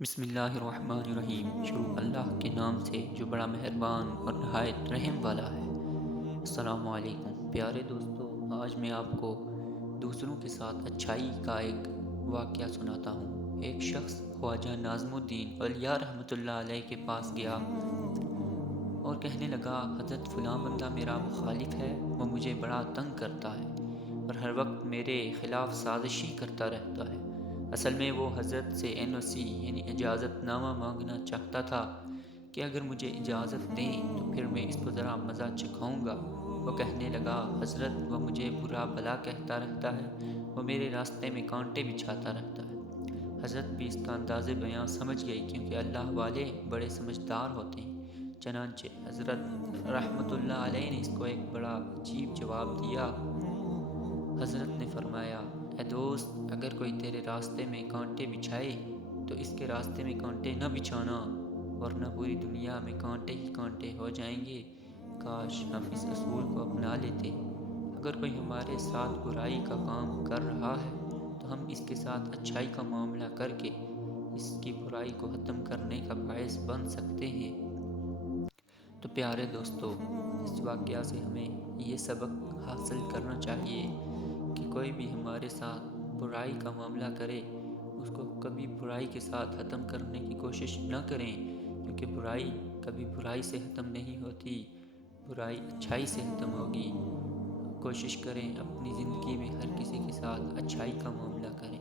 بسم اللہ الرحمن الرحیم۔ شروع اللہ کے نام سے جو بڑا مہربان اور نہایت رحم والا ہے۔ السلام علیکم پیارے دوستو، آج میں آپ کو دوسروں کے ساتھ اچھائی کا ایک واقعہ سناتا ہوں۔ ایک شخص خواجہ ناظم الدین اولیاء رحمۃ اللہ علیہ کے پاس گیا اور کہنے لگا، حضرت فلاں بندہ میرا مخالف ہے، وہ مجھے بڑا تنگ کرتا ہے اور ہر وقت میرے خلاف سازشی کرتا رہتا ہے۔ اصل میں وہ حضرت سے NOC یعنی اجازت نامہ مانگنا چاہتا تھا کہ اگر مجھے اجازت دیں تو پھر میں اس کو ذرا مزہ چکھاؤں گا۔ وہ کہنے لگا، حضرت وہ مجھے برا بھلا کہتا رہتا ہے، وہ میرے راستے میں کانٹے بچھاتا رہتا ہے۔ حضرت بھی اس کا انداز بیاں سمجھ گئی، کیونکہ اللہ والے بڑے سمجھدار ہوتے ہیں۔ چنانچہ حضرت رحمۃ اللہ علیہ نے اس کو ایک بڑا عجیب جواب دیا۔ حضرت نے فرمایا، اے دوست، اگر کوئی تیرے راستے میں کانٹے بچھائے تو اس کے راستے میں کانٹے نہ بچھانا، ورنہ پوری دنیا میں کانٹے ہی کانٹے ہو جائیں گے۔ کاش ہم اس اصول کو اپنا لیتے۔ اگر کوئی ہمارے ساتھ برائی کا کام کر رہا ہے تو ہم اس کے ساتھ اچھائی کا معاملہ کر کے اس کی برائی کو ختم کرنے کا باعث بن سکتے ہیں۔ تو پیارے دوستو، اس واقعہ سے ہمیں یہ سبق حاصل کرنا چاہیے کہ کوئی بھی ہمارے ساتھ برائی کا معاملہ کرے، اس کو کبھی برائی کے ساتھ ختم کرنے کی کوشش نہ کریں، کیونکہ برائی کبھی برائی سے ختم نہیں ہوتی، برائی اچھائی سے ختم ہوگی۔ کوشش کریں اپنی زندگی میں ہر کسی کے ساتھ اچھائی کا معاملہ کریں۔